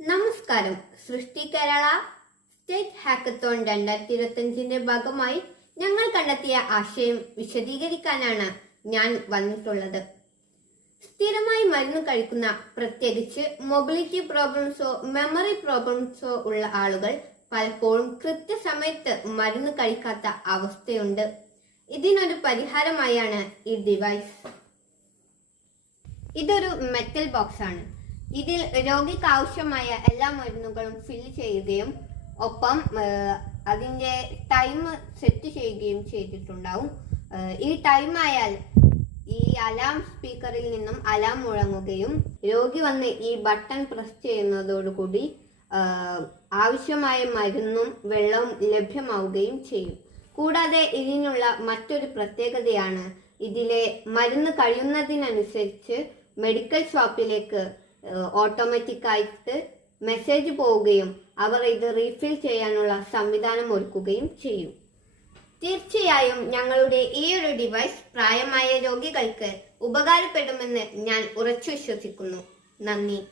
നമസ്കാരം. സൃഷ്ടി Kerala state hackathon രണ്ടായിരത്തി ഇരുപത്തിയഞ്ചിന്റെ ഭാഗമായി ഞങ്ങൾ കണ്ടെത്തിയ ആശയം വിശദീകരിക്കാനാണ് ഞാൻ വന്നിട്ടുള്ളത്. സ്ഥിരമായി മരുന്ന് കഴിക്കുന്ന പ്രത്യേകിച്ച് മൊബിലിറ്റി പ്രോബ്ലംസോ മെമ്മറി പ്രോബ്ലംസോ ഉള്ള ആളുകൾ പലപ്പോഴും കൃത്യസമയത്ത് മരുന്ന് കഴിക്കാത്ത അവസ്ഥയുണ്ട്. ഇതിനൊരു പരിഹാരമായാണ് ഈ ഡിവൈസ്. ഇതൊരു മെറ്റൽ ബോക്സ് ആണ് ഇതിൽ രോഗിക്ക് ആവശ്യമായ എല്ലാ മരുന്നുകളും ഫിൽ ചെയ്യുകയും ഒപ്പം അതിന്റെ ടൈം സെറ്റ് ചെയ്യുകയും ചെയ്തിട്ടുണ്ടാവും. ഈ ടൈം ആയാൽ ഈ അലാം സ്പീക്കറിൽ നിന്നും അലാം മുഴങ്ങുകയും രോഗി വന്ന് ഈ ബട്ടൺ പ്രസ് ചെയ്യുന്നതോടുകൂടി ആവശ്യമായ മരുന്നും വെള്ളവും ലഭ്യമാവുകയും ചെയ്യും. കൂടാതെ ഇതിനുള്ള മറ്റൊരു പ്രത്യേകതയാണ് ഇതിലെ മരുന്ന് കഴിയുന്നതിനനുസരിച്ച് മെഡിക്കൽ ഷോപ്പിലേക്ക് ഓട്ടോമാറ്റിക് ആയിട്ട് മെസ്സേജ് പോവുകയും അവർ ഇത് റീഫിൽ ചെയ്യാനുള്ള സംവിധാനം ഒരുക്കുകയും ചെയ്യും. തീർച്ചയായും ഞങ്ങളുടെ ഈ ഒരു ഡിവൈസ് പ്രായമായ രോഗികൾക്ക് ഉപകാരപ്പെടുമെന്ന് ഞാൻ ഉറച്ചു വിശ്വസിക്കുന്നു. നന്ദി.